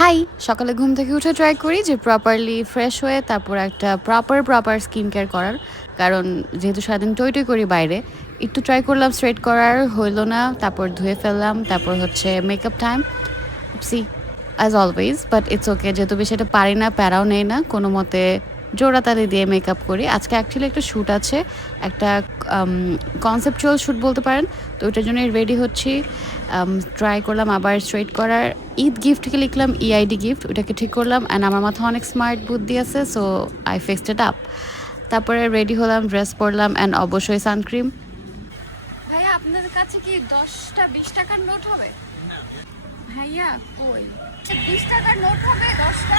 High, সকালে ঘুম থেকে উঠে ট্রাই করি যে প্রপারলি ফ্রেশ হয়ে তারপর একটা প্রপার স্কিন কেয়ার করার। কারণ যেহেতু সারাদিন টই করি বাইরে, একটু ট্রাই করলাম স্ট্রেট করার, হইল না। তারপর ধুয়ে ফেললাম। তারপর হচ্ছে makeup time. See as always, but it's okay. যেহেতু বেশি এটা পারি না, প্যারাও নেই না। কোনো মতে জোড়াতালি দিয়ে মেকআপ করি। আজকে অ্যাকচুয়ালি একটা শ্যুট আছে। একটা কনসেপচুয়াল শ্যুট বলতে পারেন। তো ওইটার জন্যই রেডি হচ্ছি। ট্রাই করলাম আবার স্ট্রেট করার। ঈদ গিফটকে লিখলাম ইআইডি গিফট, ওটাকে ঠিক করলাম। অ্যান্ড আমার মাথায় অনেক স্মার্ট বুদ্ধি আছে, so I fixed it up. তারপরে রেডি হলাম, ড্রেস পরলাম, অ্যান্ড অবশ্যই সানক্রিম। ভাইয়া আপনাদের কাছে কি 10টা 20 টাকার নোট হবে? ভাইয়া কই 20 টাকার নোট হবে 10টা?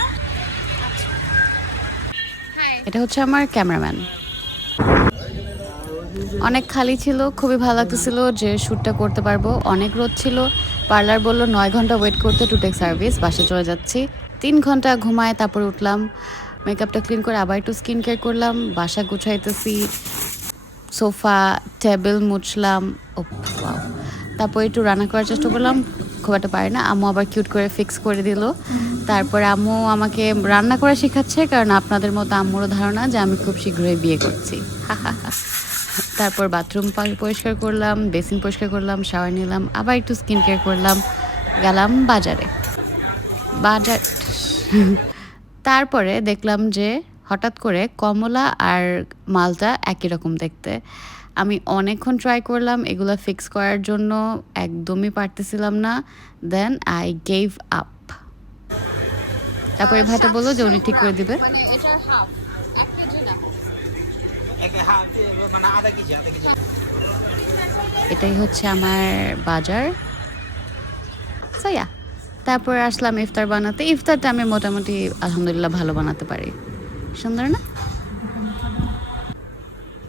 এটা হচ্ছে আমার ক্যামেরাম্যান। অনেক খালি ছিল, খুবই ভালো লাগতেছিল যে শ্যুটটা করতে পারবো। অনেক রোদ ছিল। পার্লার বললো 9 ঘন্টা ওয়েট করতে টু টেক সার্ভিস। বাসে চলে যাচ্ছি। 3 ঘন্টা ঘুমায় তারপর উঠলাম। মেকআপটা ক্লিন করে আবার একটু স্কিন কেয়ার করলাম। বাসা গুছাইতেছি, সোফা টেবিল মুছলাম। ও ওয়াও। তারপর একটু রান্না করার চেষ্টা করলাম, খুব একটা পারি না। আম্মু আবার কিউট করে ফিক্স করে দিল। তারপর আম্মু আমাকে রান্না করা শেখাচ্ছে, কারণ আপনাদের মতো আম্মুরও ধারণা যে আমি খুব শীঘ্রই বিয়ে করছি। তারপর বাথরুম পরিষ্কার করলাম, বেসিন পরিষ্কার করলাম, শাওয়ার নিলাম, আবার একটু স্কিন কেয়ার করলাম। গেলাম বাজারে। বাজার তারপরে দেখলাম যে হঠাৎ করে কমলা আর মালটা একই রকম দেখতে। আমি অনেকক্ষণ ট্রাই করলাম এগুলো ফিক্স করার জন্য, একদমই পারতেছিলাম না। Then I gave up. তারপরে ভাইটা বললো যে উনি ঠিক করে দিবে। মানে এটার হাফ 1 কেজি না। মানে আধা কেজি। এটাই হচ্ছে আমার বাজার। সো ইয়া, তারপর আসলাম ইফতার বানাতে। ইফতারটা আমি মোটামুটি আলহামদুলিল্লাহ ভালো বানাতে পারি। সুন্দর না?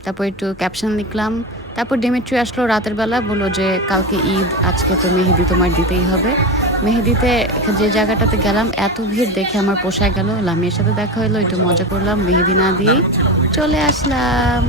তারপর একটু ক্যাপশন লিখলাম। তারপর ডিমিট্রি আসলো রাতের বেলা, বললো যে কালকে ঈদ, আজকে তো মেহেদি তোমার দিতেই হবে। মেহেদিতে যে জায়গাটাতে গেলাম, এত ভিড় দেখে আমার পোষায় গেল। লামিয়ার সাথে দেখা হলো, একটু মজা করলাম, মেহেদি না দিয়েই চলে আসলাম।